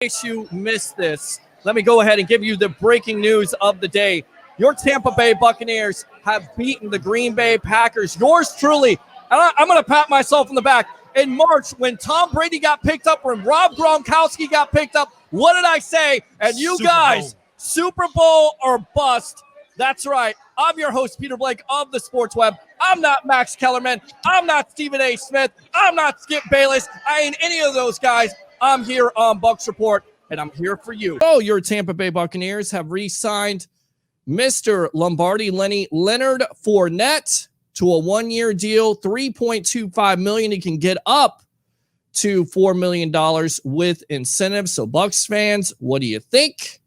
case you missed this, let me go ahead and give you the breaking news of the day. Your Tampa Bay Buccaneers have beaten the Green Bay Packers. Yours truly, and I'm going to pat myself on the back. In March, when Tom Brady got picked up, when Rob Gronkowski got picked up, what did I say? And you guys, Super Bowl or bust. That's right. I'm your host, Peter Blake of the Sports Web. I'm not Max Kellerman. I'm not Stephen A. Smith. I'm not Skip Bayless. I ain't any of those guys. I'm here on Bucs Report, and I'm here for you. Oh, your Tampa Bay Buccaneers have re-signed Mr. Lombardi Leonard Fournette to a one-year deal, $3.25 million. He can get up to $4 million with incentives. So, Bucs fans, what do you think?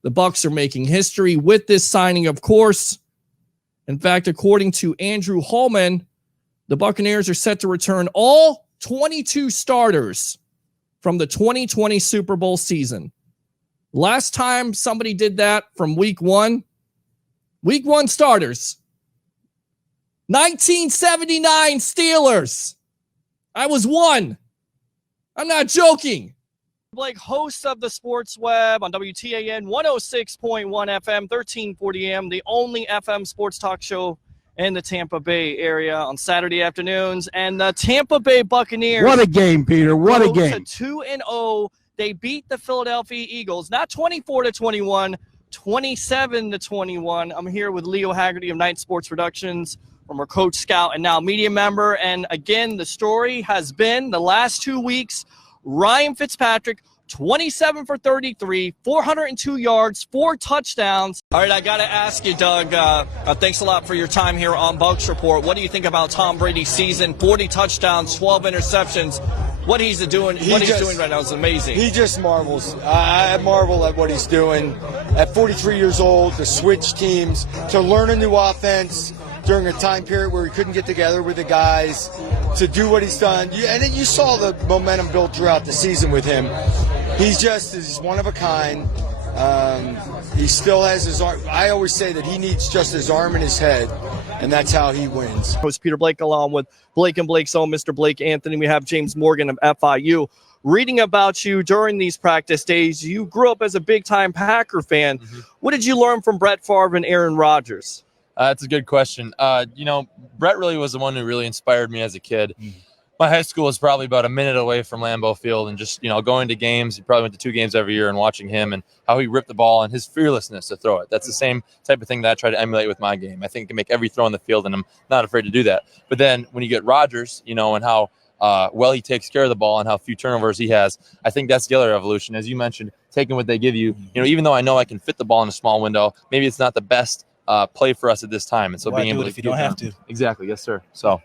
The Bucs are making history with this signing, of course. In fact, according to Andrew Hallman, the Buccaneers are set to return all 22 starters from the 2020 Super Bowl season. Last time somebody did that from week one starters, 1979 Steelers. I was one. I'm not joking. Blake, host of the Sports Web on WTAN 106.1 FM, 1340 AM, the only FM sports talk show in the Tampa Bay area on Saturday afternoons. And the Tampa Bay Buccaneers. What a game, Peter. What a game. 2-0. They beat the Philadelphia Eagles, not 24-21, 27-21. I'm here with Leo Haggerty of Night Sports Productions, former coach, scout, and now media member. And again, the story has been the last 2 weeks, Ryan Fitzpatrick, 27 for 33, 402 yards, 4 touchdowns. All right, I got to ask you, Doug, thanks a lot for your time here on Bucs Report. What do you think about Tom Brady's season? 40 touchdowns, 12 interceptions. What he's doing right now is amazing. He just marvels. I marvel at what he's doing. At 43 years old, to switch teams, to learn a new offense during a time period where he couldn't get together with the guys, to do what he's done. And then you saw the momentum build throughout the season with him. He's one of a kind. He still has his arm. I always say that he needs just his arm and his head, and that's how he wins. Host Peter Blake along with Blake and Blake's own Mr. Blake Anthony. We have James Morgan of FIU. Reading about you during these practice days, you grew up as a big-time Packer fan. Mm-hmm. What did you learn from Brett Favre and Aaron Rodgers? That's a good question. Brett really was the one who really inspired me as a kid. Mm-hmm. My high school was probably about a minute away from Lambeau Field, and just, going to games. He probably went to 2 games every year and watching him and how he ripped the ball and his fearlessness to throw it. That's the same type of thing that I try to emulate with my game. I think I can make every throw on the field, and I'm not afraid to do that. But then when you get Rodgers, and how well he takes care of the ball and how few turnovers he has, I think that's the other evolution. As you mentioned, taking what they give you, even though I know I can fit the ball in a small window, maybe it's not the best play for us at this time. And so being able to, if you don't have to. Exactly. Yes, sir. So.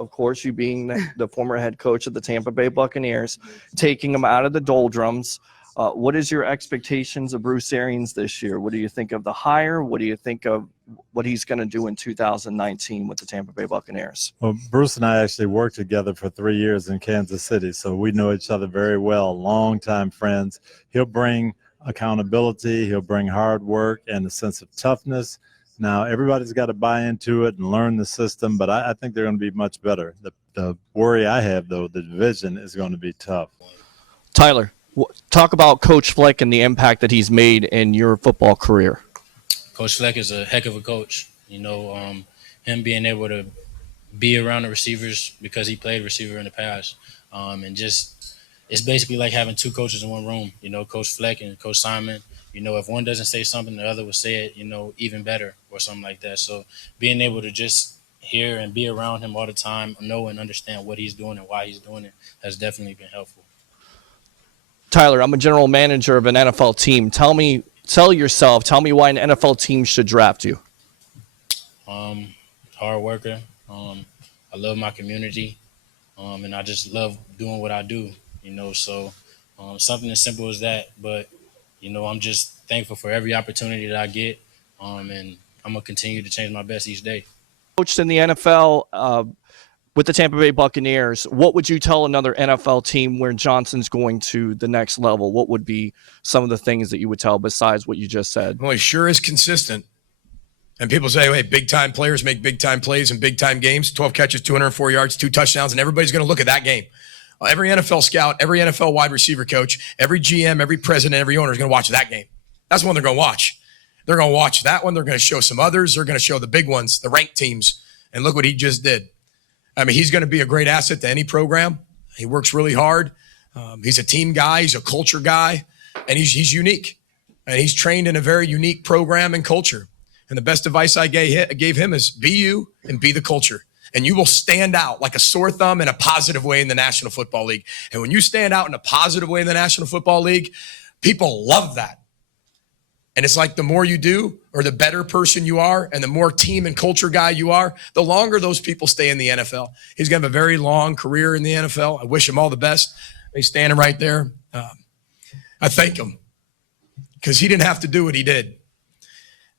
Of course, you being the former head coach of the Tampa Bay Buccaneers, taking them out of the doldrums. What is your expectations of Bruce Arians this year? What do you think of the hire? What do you think of what he's going to do in 2019 with the Tampa Bay Buccaneers? Well, Bruce and I actually worked together for 3 years in Kansas City, so we know each other very well, longtime friends. He'll bring accountability. He'll bring hard work and a sense of toughness. Now, everybody's got to buy into it and learn the system, but I think they're going to be much better. The worry I have, though, the division is going to be tough. Tyler, talk about Coach Fleck and the impact that he's made in your football career. Coach Fleck is a heck of a coach. Him being able to be around the receivers because he played receiver in the past, and just it's basically like having 2 coaches in one room. Coach Fleck and Coach Simon. If one doesn't say something, the other will say it, even better or something like that. So being able to just hear and be around him all the time, know and understand what he's doing and why he's doing it has definitely been helpful. Tyler, I'm a general manager of an NFL team. Tell me why an NFL team should draft you. Hard worker. I love my community, and I just love doing what I do, so something as simple as that. But I'm just thankful for every opportunity that I get, and I'm going to continue to change my best each day. Coached in the NFL with the Tampa Bay Buccaneers, what would you tell another NFL team where Johnson's going to the next level? What would be some of the things that you would tell besides what you just said? Well, he sure is consistent. And people say, hey, big-time players make big-time plays in big-time games, 12 catches, 204 yards, 2 touchdowns, and everybody's going to look at that game. Every NFL scout, every NFL wide receiver coach, every GM, every president, every owner is going to watch that game. That's the one they're going to watch. They're going to watch that one. They're going to show some others. They're going to show the big ones, the ranked teams. And look what he just did. I mean, he's going to be a great asset to any program. He works really hard. He's a team guy. He's a culture guy. And he's unique. And he's trained in a very unique program and culture. And the best advice I gave him is be you and be the culture. And you will stand out like a sore thumb in a positive way in the National Football League. And when you stand out in a positive way in the National Football League, people love that. And it's like the more you do, or the better person you are, and the more team and culture guy you are, the longer those people stay in the NFL. He's going to have a very long career in the NFL. I wish him all the best. He's standing right there. I thank him because he didn't have to do what he did.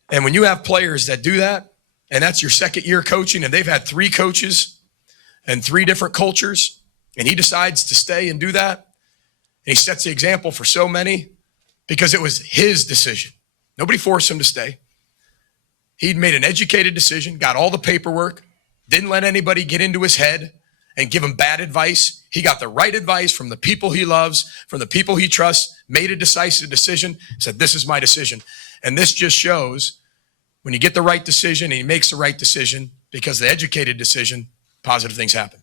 And when you have players that do that, and that's your second year coaching, and they've had 3 coaches and 3 different cultures, and he decides to stay and do that, and he sets the example for so many because it was his decision. Nobody forced him to stay. He'd made an educated decision, got all the paperwork, didn't let anybody get into his head and give him bad advice. He got the right advice from the people he loves, from the people he trusts, made a decisive decision, said, this is my decision. And this just shows when you get the right decision and he makes the right decision because the educated decision, positive things happen.